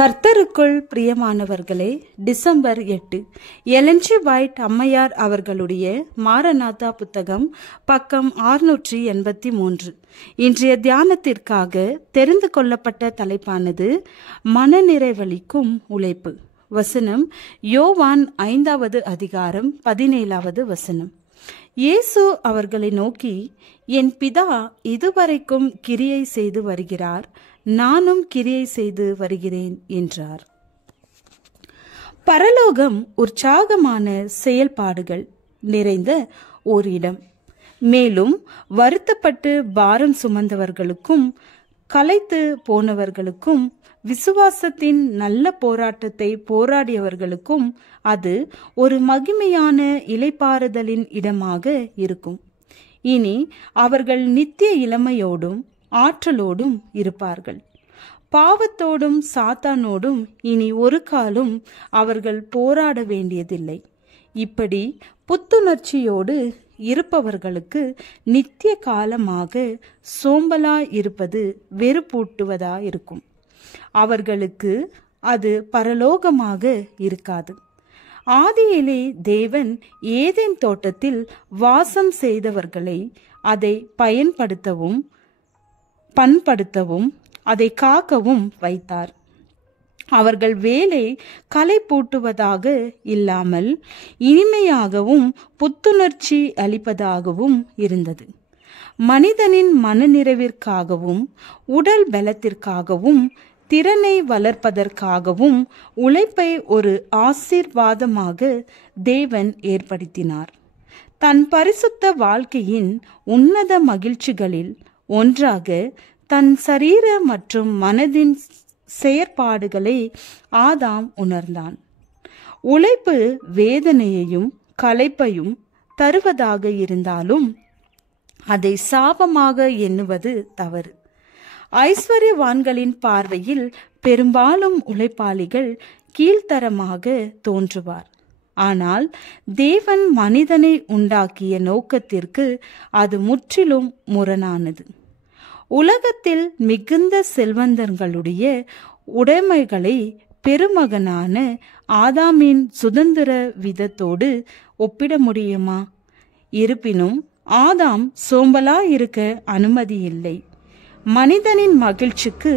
கர்த்தருக்குள் பிரியமானவர்களே, December 8 Elon G white அம்மையார் அவர்களுடைய மாரநாதா புத்தகம், பக்கம் 683. இன்றைய தியானத்திற்காக தெரிந்து கொள்ளப்பட்ட தலைப்பானது மனநிறைவளிக்கும் உழைப்பு. வசனம் யோவான் 5வது அதிகாரம் 17வது வசனம். இயேசு அவர்களை நோக்கி, என் பிதா இதுவரைக்கும் கிரியை செய்து வருகிறார், நானும் கிரியை செய்து வருகிறேன் என்றார். பரலோகம் உற்சாகமான செயல்பாடுகள் நிறைந்த ஓர் இடம். மேலும் வருத்தப்பட்டு பாரம் சுமந்தவர்களுக்கும் களைத்து போனவர்களுக்கும் விசுவாசத்தின் நல்ல போராட்டத்தை போராடியவர்களுக்கும் அது ஒரு மகிமையான இளைப்பாறுதலின் இடமாக இருக்கும். இனி அவர்கள் நித்திய இளமையோடும் ஆற்றலோடும் இருப்பார்கள். பாவத்தோடும் சாத்தானோடும் இனி ஒரு காலம் அவர்கள் போராட வேண்டியதில்லை. இப்படி புத்துணர்ச்சியோடு இருப்பவர்களுக்கு நித்திய காலமாக சோம்பலாய் இருப்பது வெறுப்பூட்டுவதாயிருக்கும். அவர்களுக்கு அது பரலோகமாக இருக்காது. ஆதியிலே தேவன் ஏதேன் தோட்டத்தில் வாசம் செய்தவர்களை அதை பயன்படுத்தவும் பண்படுத்தவும் அதை காக்கவும் வைத்தார். அவர்கள் வேலை களைப்பூட்டுவதாக இல்லாமல் இனிமையாகவும் புத்துணர்ச்சி அளிப்பதாகவும் இருந்தது. மனிதனின் மனநிறைவிற்காகவும் உடல் பலத்திற்காகவும் திறனை வளர்ப்பதற்காகவும் உழைப்பை ஒரு ஆசீர்வாதமாக தேவன் ஏற்படுத்தினார். தன் பரிசுத்த வாழ்க்கையின் உன்னத மகிழ்ச்சிகளில் ஒன்றாக தன் சரீர மற்றும் மனதின் செயற்பாடுகளை ஆதாம் உணர்ந்தான். உழைப்பு வேதனையையும் களைப்பையும் தருவதாக இருந்தாலும் அதை சாபமாக எண்ணுவது தவறு. ஐஸ்வர்யவான்களின் பார்வையில் பெரும்பாலும் உழைப்பாளிகள் கீழ்த்தரமாக தோன்றுவார். ஆனால் தேவன் மனிதனை உண்டாக்கிய நோக்கத்திற்கு அது முற்றிலும் முரணானது. உலகத்தில் மிகுந்த செல்வந்தர்களுடைய உடைமைகளை பெருமகனான ஆதாமின் சுதந்திர விதத்தோடு ஒப்பிட முடியுமா? இருப்பினும் ஆதாம் சோம்பலாயிருக்க அனுமதியில்லை. மனிதனின் மகிழ்ச்சிக்கு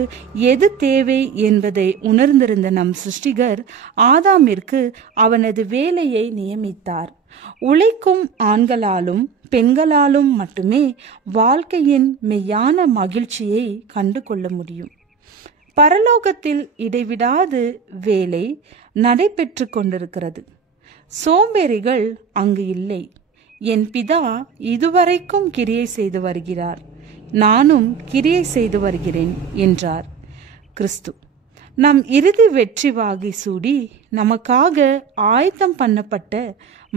எது தேவை என்பதை உணர்ந்திருந்த நம் சிருஷ்டிகர் ஆதாமிற்கு அவனது வேலையை நியமித்தார். உழைக்கும் ஆண்களாலும் பெண்களாலும் மட்டுமே வாழ்க்கையின் மெய்யான மகிழ்ச்சியை கண்டு கொள்ள முடியும். பரலோகத்தில் இடைவிடாது வேலை நடைபெற்று கொண்டிருக்கிறது. சோம்பேறிகள் அங்கு இல்லை. என் பிதா இதுவரைக்கும் கிரியை செய்து வருகிறார், நானும் கிரியை செய்து வருகிறேன் என்றார் கிறிஸ்து. நம் இறுதி வெற்றி வாகை சூடி நமக்காக ஆயத்தம் பண்ணப்பட்ட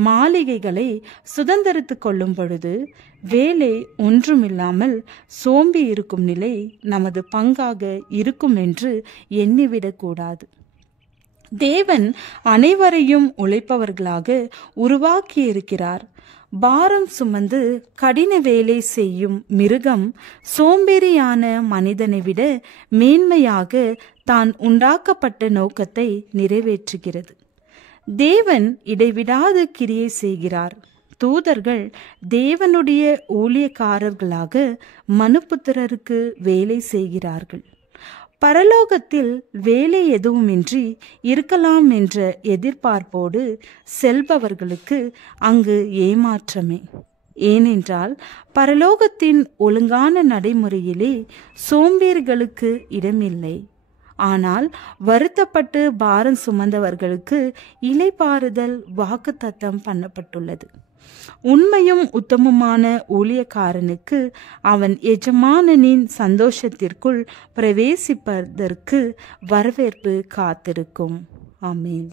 மாளிகைகளை சுதந்திரித்து கொள்ளும் பொழுது வேலை ஒன்றுமில்லாமல் சோம்பி இருக்கும் நிலை நமது பங்காக இருக்கும் என்று எண்ணிவிடக்கூடாது. தேவன் அனைவரையும் உழைப்பவர்களாக உருவாக்கி இருக்கிறார். பாரம் சுமந்து கடின வேலை செய்யும் மிருகம் சோம்பேறியான மனிதனை விட மேன்மையாக தான் உண்டாக்கப்பட்ட நோக்கத்தை நிறைவேற்றுகிறது. தேவன் இடைவிடாது கிரியை செய்கிறார். தூதர்கள் தேவனுடைய ஊழியக்காரர்களாக மனுபுத்திரருக்கு வேலை செய்கிறார்கள். பரலோகத்தில் வேலை எதுவுமின்றி இருக்கலாம் என்ற எதிர்பார்ப்போடு செல்பவர்களுக்கு அங்கு ஏமாற்றமே. ஏனென்றால் பரலோகத்தின் ஒழுங்கான நடைமுறையிலே சோம்பேறிகளுக்கு இடமில்லை. ஆனால் வருத்தப்பட்டு பாரம் சுமந்தவர்களுக்கு இளைப்பாறுதல் வாக்குத்தத்தம் பண்ணப்பட்டுள்ளது. உண்மையும் உத்தமமான ஊழியக்காரனுக்கு அவன் எஜமானனின் சந்தோஷத்திற்குள் பிரவேசிப்பதற்கு வரவேற்பு காத்திருக்கும். ஆமென்.